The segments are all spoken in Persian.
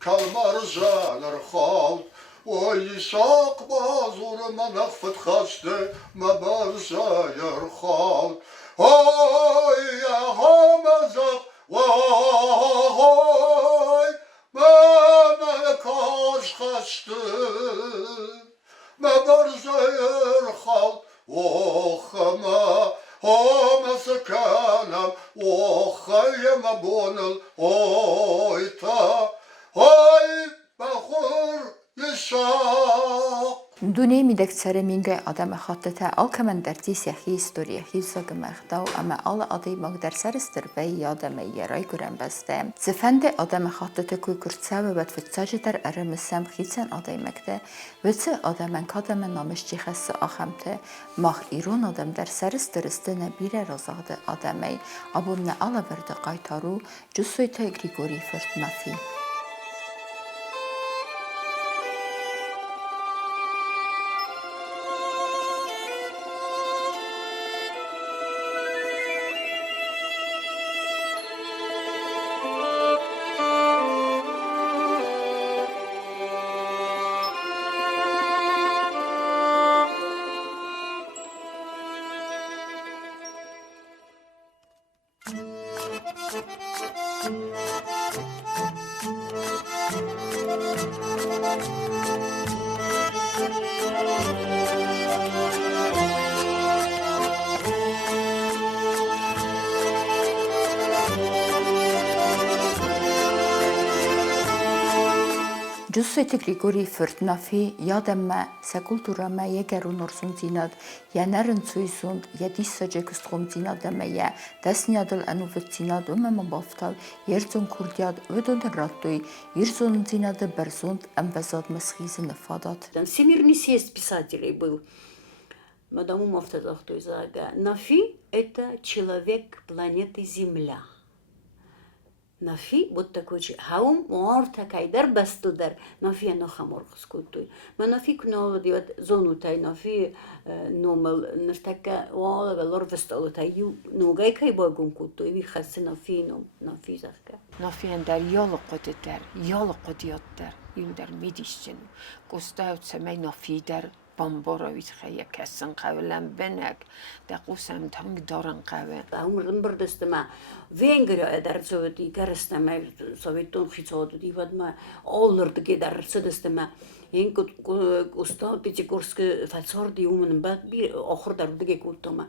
كالمرجان رخاوت ويشاق بازور منخفت خشته ما برجا يرخاوت هاي يا همزق وهاي ما نكاش خشته ما برجا يرخاوت وخما هم سكانم وخيم بونل اويتا هاي بخور يشاق Dönemi dekçere minge adamı xattete alkemen dertis yaxi historia xilsa gemaxta ama ala aday magderseristir ve yadame yeray gören beste. Zefende adamı xattete kuykurtsa ve betfitsaje der eremisem xilsen aday mekte ve se adamen kademen namışçı xesse axamte mah iron adam derseristir istene bire razade adamey abunne ala verde qaytaru cüssoyta Grigori Firtnafi. Giuseppe Grigori Firtnafi yademme sekulturame yegerun orsun zinad yenerin zuisund yedissace kustrom zinademeye desnyadıl enuvet zinad umema baftal yerzun kurdiad ödön rattui yerzun zinadı berzund embezad mesхизи нефадат. Всемирный съезд писателей был. Мадам Умовта Захтуйзага. Нафи – это человек планеты Земля. Нафи, вот такой человек. Хаум морта кайдар бастудар. Нафи анохамор скутуй. Ма нафи кнолоди вот зону тай нафи номал настака вала велор вестало тай ю ногай кай багун кутуй. Ви хасе нафи ном нафи захка. Nafi ender yolu qodiyatter, yünder midişsin. Qostavtsa may nafi der bamboravit xaya kəsin qavlan benek. Da qusam tang daran qava. Umrun burdastama Vengriya eder soveti karastama Sovetun xitsodu divadma olurdu gedar sodastama. En Gustav Pichigorski falsordi umun bak bir oxur dardı gekutama.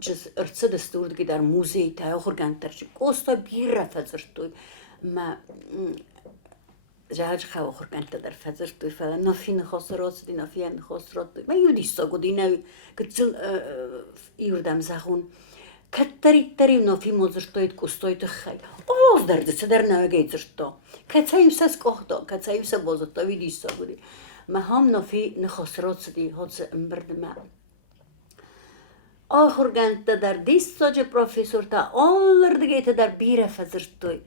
Just ارتدست ورد كده موزي تاع آخر كان ترجع قصة بيرة فزرتوي ما جاهج خا آخر كان تدر فزرتوي فلا نفين خسرات دي نفين خسرات ما يودي ساقو دي ناوي كتل يردم زخون كتري نفي مزرتوي قصة تخيل باز درد صدر ناوي جيترتو كتايوسس كهدا كتايوس بازتا ويدي ساقو دي ما هم نفي نخسرات دي هاتس امبرد ما آخر گنت در دیستاج پروفسور تا آلر دیگه در بیره فزرتوی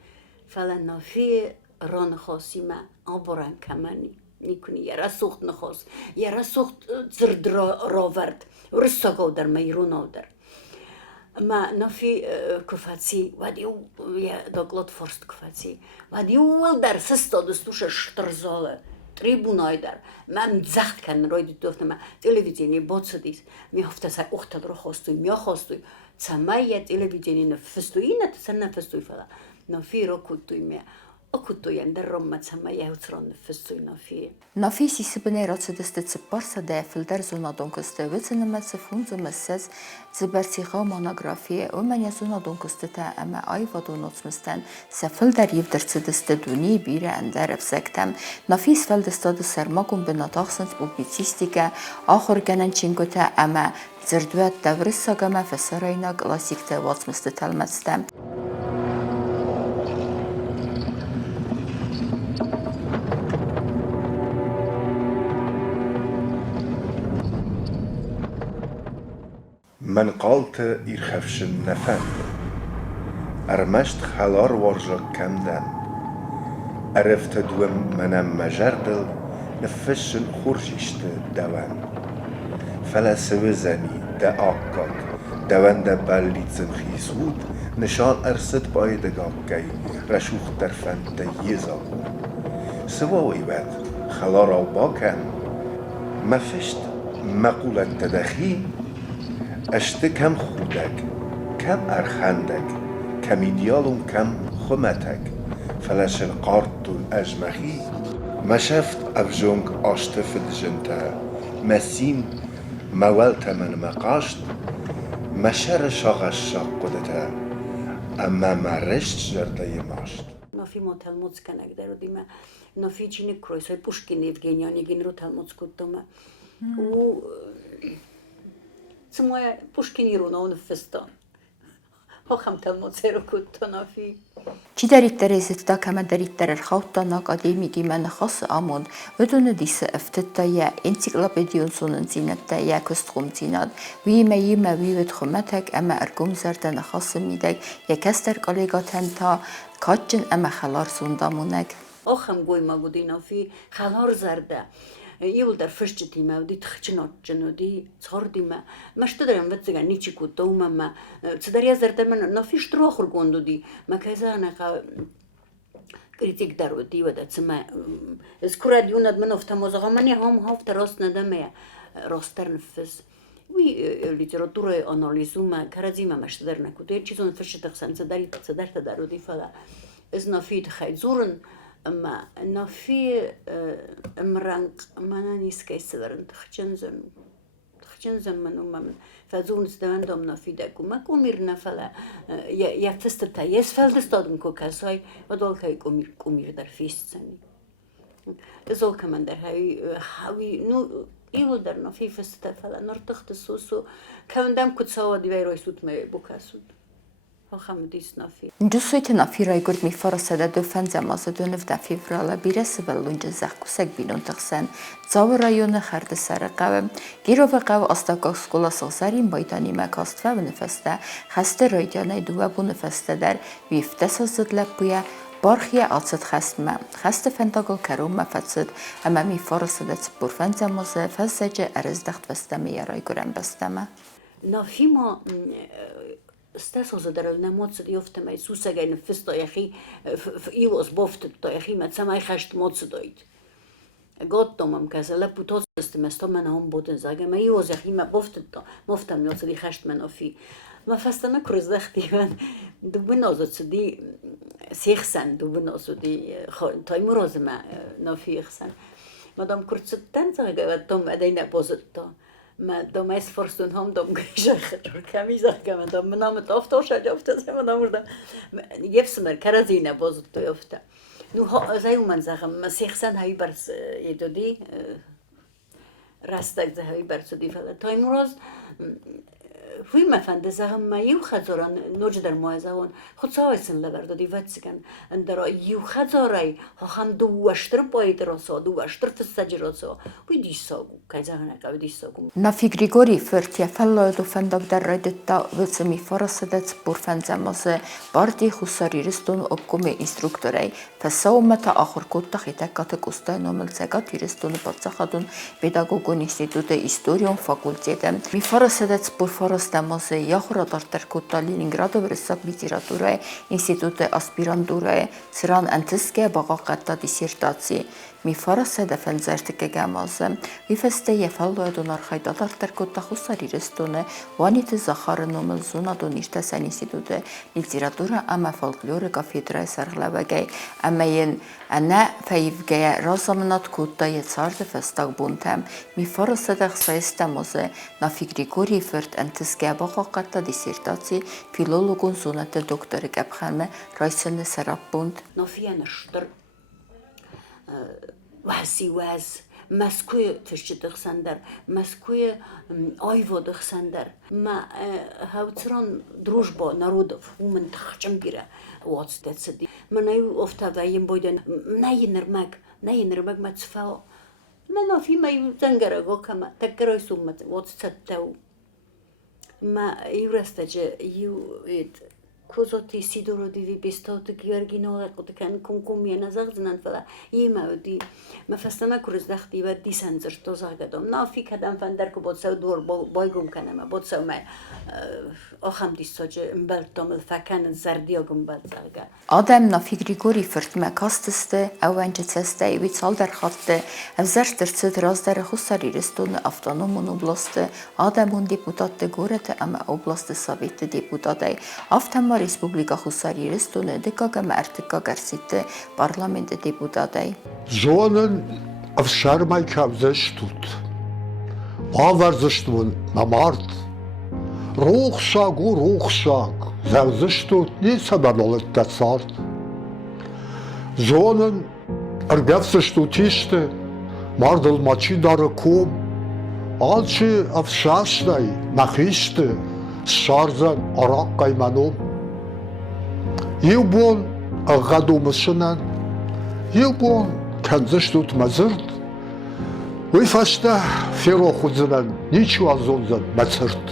فلان نافی ران خاصی ما آبران کمانی نیکنی یرا سخت نخواست یرا سخت زرد را ورد رساگو در میرون در ما نافی کفاتی ودیو یا داغلات فرست کفاتی ودیو در سست دستوش شترزاله Tribunaj dar. Mam zahtkan roidi dofna ma televizijni bocadis. Mi hofta sa uhtad rohostuj, mi ohostuj. Samaja televizijni na festuina, sa na festuj fala. Na fi rokutuj mi. Okutujen der rommat samaja utron festuj na fi. Nafi sisibne ratsedeste tsiparsa de filter zona donkuste vitsene se funzo messes zibersiga monografiye omenya zona donkuste ta ama ay vadonotsmesten se filter yevdertsedeste duni bire ender efsektem Nafi sfeldestade sermagun benataxsens publicistika axor genen çingote ama zirduet devrissagama fesarayna klasikte vatsmeste telmetstem. من قالت إرخفشن نفند أرمشت خلار ورجك كمدن عرفت دوم منم مجردل نفشن خورجيشت دوان فلا سوزني دا آقاد دوان دا بليتزن خيسود نشان ارصد بايدگام گی رشوخ در فند یزا سواوی بد خلار او باکن مفشت مقولة تدخي اشت كم خودك كم ارخندك كم ايديال كم خمتك فلاش القارط الاجمخي ما شفت افجونك اشتف الجنتا مسين مولت من مقاشت ما شر شاغش شاقدتا اما ما رشت جرده ماشت نافی ما تلموز کنک در دیمه نافی چینی کرویسای پوشکین евгениани گین رو تلموز کدومه و سموه پوشکینی رو نون فستان هاخم تلموز رو کدو نافی Чи дариттарисит та кама дариттарар хауттан академиги мен хас амон өдөнө дисе эфтеттая энциклопедион сонун зинатта я көструм зинат виме вивет хуматак ама аргум зартан хас мидак я кастер коллегатен та качын ама халар сундамунак هاخم گوی ما گودی نافی خلار زرده یول در فرشت تیمه و دی تخچنات جنودی صار دیمه مشت دارم وقتی نیچی کود ما صدری زرده من نافی شتراخر گوندو دی ما کذا نقا کریتیک درو دی و دت ما اسکورا دیوند من افت موزه منی هم هفت راست ندمه راستر نفس وی لیتراتور آنالیزو ما کردیم مشت در نکوده چیزون فرشت تخسن صدر تدارو دی فلا از نافی تخیل زورن اما نافی امرانق مانا نیست که سرند تخچنزن منو من فزون استوان دام نافی دکو ما کومیر نفلا یا فست تا یس فلدستادم کو کسای و دال که کومیر در فیست سنی ازول کمان در هاوی نو ایو در نافی فست تا فلا نرتخت سوسو کندم کتساوا دیوی رویسوت می بکاسود هاخم دیس نافی Джусуйте на фирайгурд ми фарасада до фензамаза до 9 февраля биресе велунж захкусек бинун тахсен цав районы хард сарqав гировaqав астака школа сазарин байдани макаства нефеста хасте райдяна дува бу нефеста дар вифта саздлапуя бархия ацет хасма хасте фентагол карум мафацет ама ми фарасада цбур фензамаза фазаje арздахт вастами ярайгурам бастама نافی ما استاسوز در نموت دیوفته می سوسه گین فست یخی ایواز بافت تا یخی مت سمای خشت موت داید گات دومم کس لپوتاس است مستا من هم بودن زاگه ما ایواز یخی ما بافت تا مفتم نیاز دی خشت منافی ما فست نکرز دختی من دوبن آزاد دی سیخسن دوبن آزاد دی تای مراز ما نافی خسن مادام کرد زاگه و دوم ادای نبازد تا ما دام از فرستون هم دام گریشه خرور کمی زاگه من دام منامت آفتاش اجافته زی من دامورده یفسمر کرازینه بازد تو یافته نو ها زیو من زاگم ما سیخسن هایی برس یدودی راستک زهایی برسودی فعلا تای مراز فوی مفنده زهم ما یو خزاران نوج در موازون خود سایسن لبردادی واتسکن اندرا یو خزاری هم دو وشتر باید راسا دو وشتر فسج راسا وی دیساگو که زهنه که دیساگو Nafi Grigori förtja fälla då fända där rödetta vetsemi farasadet burfenzamase bardi husariristun opkome instruktorei فساومتا آخر کوتا خیتا کات کوستا نامل زگات ویرستون باتساخدون پداگوگون institute historion fakultetem mi farasadet spor farastamase яхора дартер کوتا لینینگراد برسات литература institute aspiranturae сран антиске багаката диссертации mi farasada fenzertike gamazem vi feste yefallo donar khayda dартер کوتا husariristune vanite zakhar nomel zona donirtasan institute literatura ama folklore kafedra sarglavagay amayen ana fayivgaya razamnat کوتا yetsarde festag buntem mi farasada khsaistamaze Nafi Grigori fört antiske bagaqata dissertatie filologun zonate doktor gabkhame raisene sarabund نافی نشتر وحسی وز مسکوی فرشت خسندر مسکوی آیوا خسندر ما هاوتران дружба народов ومن تخچم گیره واتس دستدی من ایو افتادایم بودن نه نرمک متفاو من نافی ما ایو زنگره گو کما تکرای سومت واتس تتو ما ایو رستجه ایو Козоти Сидоро диви бестот Георгино лакоткен конкумиена загзнан фала იმავდი მაფასტანა კურს დახტი ვა დისანძრ დოზაგადომ ნაფი კადამ ფანდარ კუბოცავ დურ ბოიგუმ კანამა ბოცავ მე ოხამდის სოჯე მბალტომ ფაკან ზარდიოგუმ ბალწაგა Adam na Grigori fyrtme kasteste, auenjeceste, vitsalder hatte, avzerstertset razdere hussaririston autonomun oblaste, Adamon deputate gorete ama oblaste savite deputate, Aftama Respublika hussaririston dekaga mertika gersite parlamente deputate. Zonen auf Schermai kavzeshtut. Avarzeштун на март. Ruchsag, zavzeshtut nisabanolet tatsart. Zonen ergavzeshtutiste, mardel machidare kom. Alchi auf Schashnai, nachiste, sharzan arakkay manom. Yubon agadumshenan. Yubon kanzeshtut mazert. Вифашта ферохудзан ничего азонзан мацерт.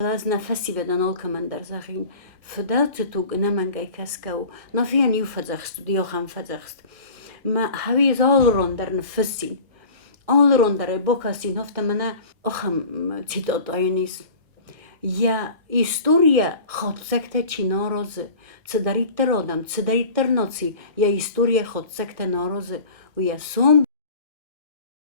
Las nafasi vedan ol командар захин фдалцутуг намангай каскау нафиан юфазах студио хам фазахст ма хави залрондер нфсин алрондер бокасин офтамана охам цитат айнис я история хотсекте чинороз цдариттер одам цдариттер ноци я история хотсекте нороз у я сом